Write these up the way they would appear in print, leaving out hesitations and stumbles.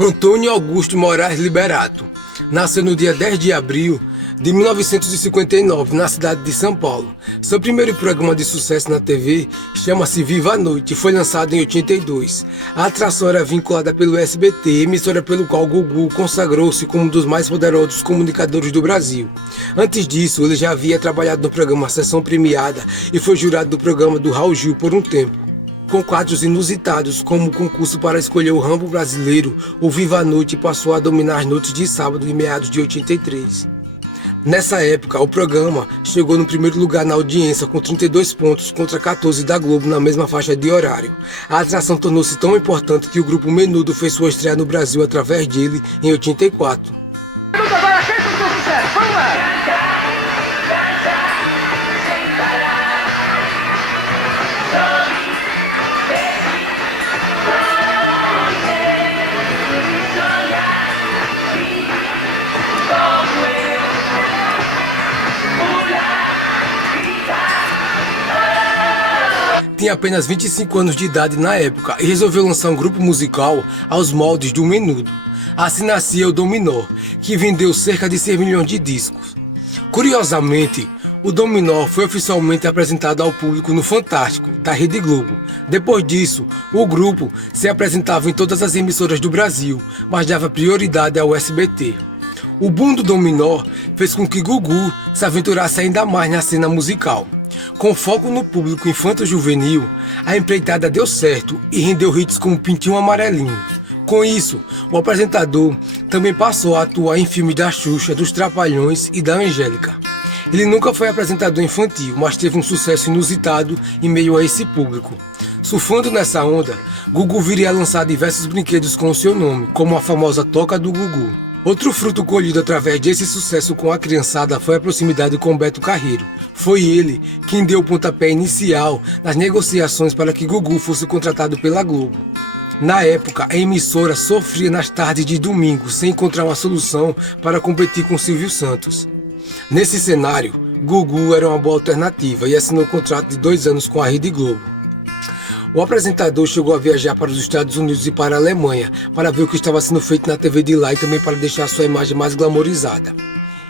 Antônio Augusto Moraes Liberato nasceu no dia 10 de abril de 1959, na cidade de São Paulo. Seu primeiro programa de sucesso na TV chama-se Viva a Noite e foi lançado em 82. A atração era vinculada pelo SBT, emissora pelo qual Gugu consagrou-se como um dos mais poderosos comunicadores do Brasil. Antes disso, ele já havia trabalhado no programa Sessão Premiada e foi jurado do programa do Raul Gil por um tempo, com quadros inusitados, como o concurso para escolher o Rambo brasileiro. O Viva a Noite passou a dominar as noites de sábado em meados de 83. Nessa época, o programa chegou no primeiro lugar na audiência com 32 pontos contra 14 da Globo na mesma faixa de horário. A atração tornou-se tão importante que o grupo Menudo fez sua estreia no Brasil através dele em 84. Agora quem foi o seu sucesso? Vamos lá! Tinha apenas 25 anos de idade na época e resolveu lançar um grupo musical aos moldes do Menudo. Assim nascia o Dominó, que vendeu cerca de 6 milhões de discos. Curiosamente, o Dominó foi oficialmente apresentado ao público no Fantástico, da Rede Globo. Depois disso, o grupo se apresentava em todas as emissoras do Brasil, mas dava prioridade ao SBT. O boom do Dominó fez com que Gugu se aventurasse ainda mais na cena musical. Com foco no público infanto-juvenil, a empreitada deu certo e rendeu hits como Pintinho Amarelinho. Com isso, o apresentador também passou a atuar em filmes da Xuxa, dos Trapalhões e da Angélica. Ele nunca foi apresentador infantil, mas teve um sucesso inusitado em meio a esse público. Surfando nessa onda, Gugu viria a lançar diversos brinquedos com o seu nome, como a famosa Toca do Gugu. Outro fruto colhido através desse sucesso com a criançada foi a proximidade com Beto Carreiro. Foi ele quem deu o pontapé inicial nas negociações para que Gugu fosse contratado pela Globo. Na época, a emissora sofria nas tardes de domingo sem encontrar uma solução para competir com Silvio Santos. Nesse cenário, Gugu era uma boa alternativa e assinou um contrato de 2 anos com a Rede Globo. O apresentador chegou a viajar para os Estados Unidos e para a Alemanha para ver o que estava sendo feito na TV de lá e também para deixar sua imagem mais glamorizada.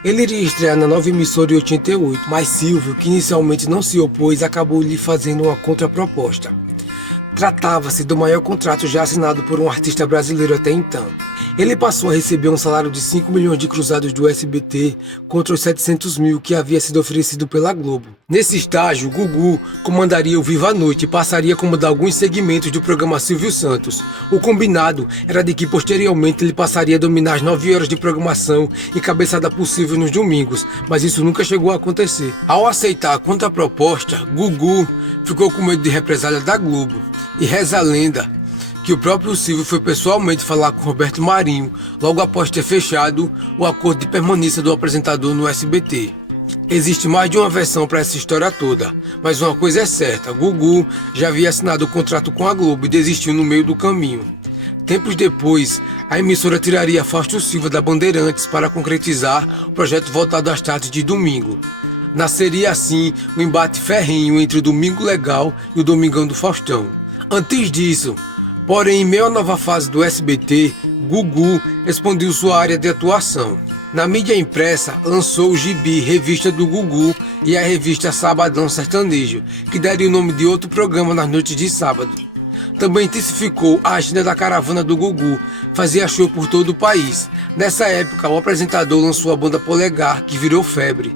Ele iria estrear na nova emissora em 88, mas Silvio, que inicialmente não se opôs, acabou lhe fazendo uma contraproposta. Tratava-se do maior contrato já assinado por um artista brasileiro até então. Ele passou a receber um salário de 5 milhões de cruzados do SBT contra os 700 mil que havia sido oferecido pela Globo. Nesse estágio, Gugu comandaria o Viva a Noite e passaria a comandar alguns segmentos do programa Silvio Santos. O combinado era de que posteriormente ele passaria a dominar as 9 horas de programação encabeçada por Silvio nos domingos, mas isso nunca chegou a acontecer. Ao aceitar a contraproposta, Gugu ficou com medo de represália da Globo. E reza a lenda que o próprio Silvio foi pessoalmente falar com Roberto Marinho logo após ter fechado o acordo de permanência do apresentador no SBT. Existe mais de uma versão para essa história toda, mas uma coisa é certa, Gugu já havia assinado o contrato com a Globo e desistiu no meio do caminho. Tempos depois, a emissora tiraria Fausto Silva da Bandeirantes para concretizar o projeto voltado às tardes de domingo. Nasceria assim um embate ferrenho entre o Domingo Legal e o Domingão do Faustão. Antes disso, porém, em meio à nova fase do SBT, Gugu expandiu sua área de atuação. Na mídia impressa, lançou o Gibi, revista do Gugu, e a revista Sabadão Sertanejo, que daria o nome de outro programa nas noites de sábado. Também intensificou a agenda da caravana do Gugu, fazia show por todo o país. Nessa época, o apresentador lançou a banda Polegar, que virou febre.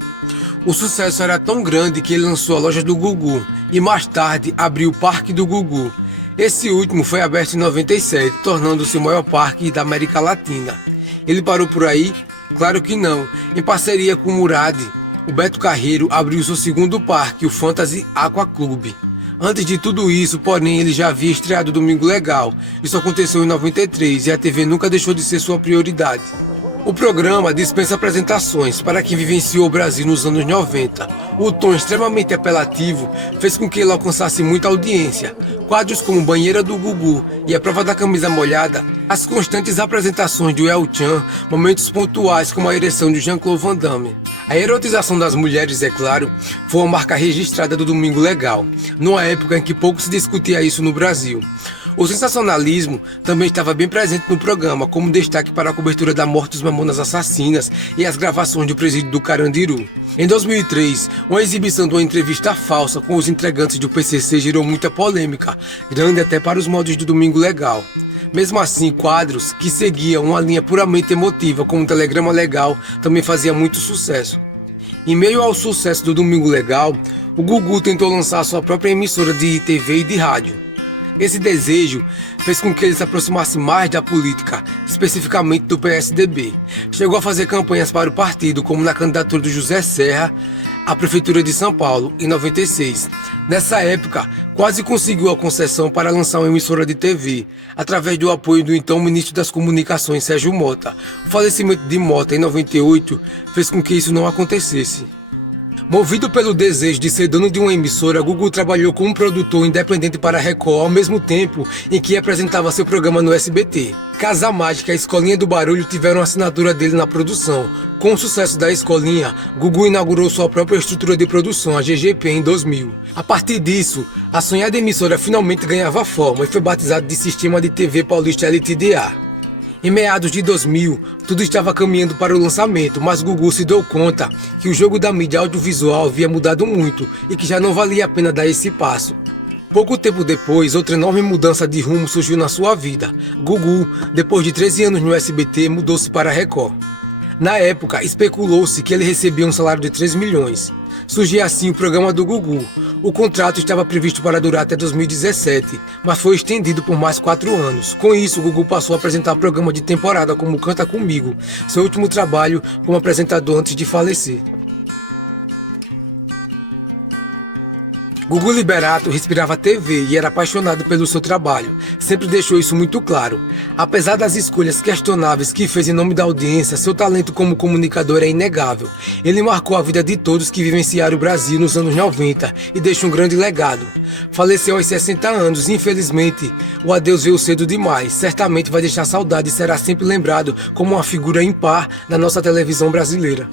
O sucesso era tão grande que ele lançou a loja do Gugu e mais tarde abriu o Parque do Gugu. Esse último foi aberto em 97, tornando-se o maior parque da América Latina. Ele parou por aí? Claro que não. Em parceria com o Murad, o Beto Carreiro abriu seu segundo parque, o Fantasy Aqua Club. Antes de tudo isso, porém, ele já havia estreado o Domingo Legal. Isso aconteceu em 93 e a TV nunca deixou de ser sua prioridade. O programa dispensa apresentações para quem vivenciou o Brasil nos anos 90. O tom extremamente apelativo fez com que ele alcançasse muita audiência. Quadros como Banheira do Gugu e A Prova da Camisa Molhada, as constantes apresentações do El Chan, momentos pontuais como a ereção de Jean-Claude Van Damme. A erotização das mulheres, é claro, foi uma marca registrada do Domingo Legal, numa época em que pouco se discutia isso no Brasil. O sensacionalismo também estava bem presente no programa, como destaque para a cobertura da morte dos Mamonas Assassinas e as gravações do presídio do Carandiru. Em 2003, uma exibição de uma entrevista falsa com os integrantes do PCC gerou muita polêmica, grande até para os moldes do Domingo Legal. Mesmo assim, quadros que seguiam uma linha puramente emotiva, como o Telegrama Legal, também fazia muito sucesso. Em meio ao sucesso do Domingo Legal, o Gugu tentou lançar sua própria emissora de TV e de rádio. Esse desejo fez com que ele se aproximasse mais da política, especificamente do PSDB. Chegou a fazer campanhas para o partido, como na candidatura do José Serra à Prefeitura de São Paulo, em 96. Nessa época, quase conseguiu a concessão para lançar uma emissora de TV, através do apoio do então ministro das Comunicações, Sérgio Mota. O falecimento de Mota, em 98, fez com que isso não acontecesse. Movido pelo desejo de ser dono de uma emissora, Gugu trabalhou como produtor independente para a Record ao mesmo tempo em que apresentava seu programa no SBT. Casa Mágica e a Escolinha do Barulho tiveram a assinatura dele na produção. Com o sucesso da Escolinha, Gugu inaugurou sua própria estrutura de produção, a GGP, em 2000. A partir disso, a sonhada emissora finalmente ganhava forma e foi batizada de Sistema de TV Paulista LTDA. Em meados de 2000, tudo estava caminhando para o lançamento, mas Gugu se deu conta que o jogo da mídia audiovisual havia mudado muito e que já não valia a pena dar esse passo. Pouco tempo depois, outra enorme mudança de rumo surgiu na sua vida. Gugu, depois de 13 anos no SBT, mudou-se para a Record. Na época, especulou-se que ele recebia um salário de 3 milhões. Surgia assim o programa do Gugu. O contrato estava previsto para durar até 2017, mas foi estendido por mais 4 anos. Com isso, o Gugu passou a apresentar programa de temporada como Canta Comigo, seu último trabalho como apresentador antes de falecer. Gugu Liberato respirava TV e era apaixonado pelo seu trabalho. Sempre deixou isso muito claro. Apesar das escolhas questionáveis que fez em nome da audiência, seu talento como comunicador é inegável. Ele marcou a vida de todos que vivenciaram o Brasil nos anos 90 e deixou um grande legado. Faleceu aos 60 anos e, infelizmente, o adeus veio cedo demais. Certamente vai deixar saudade e será sempre lembrado como uma figura impar da nossa televisão brasileira.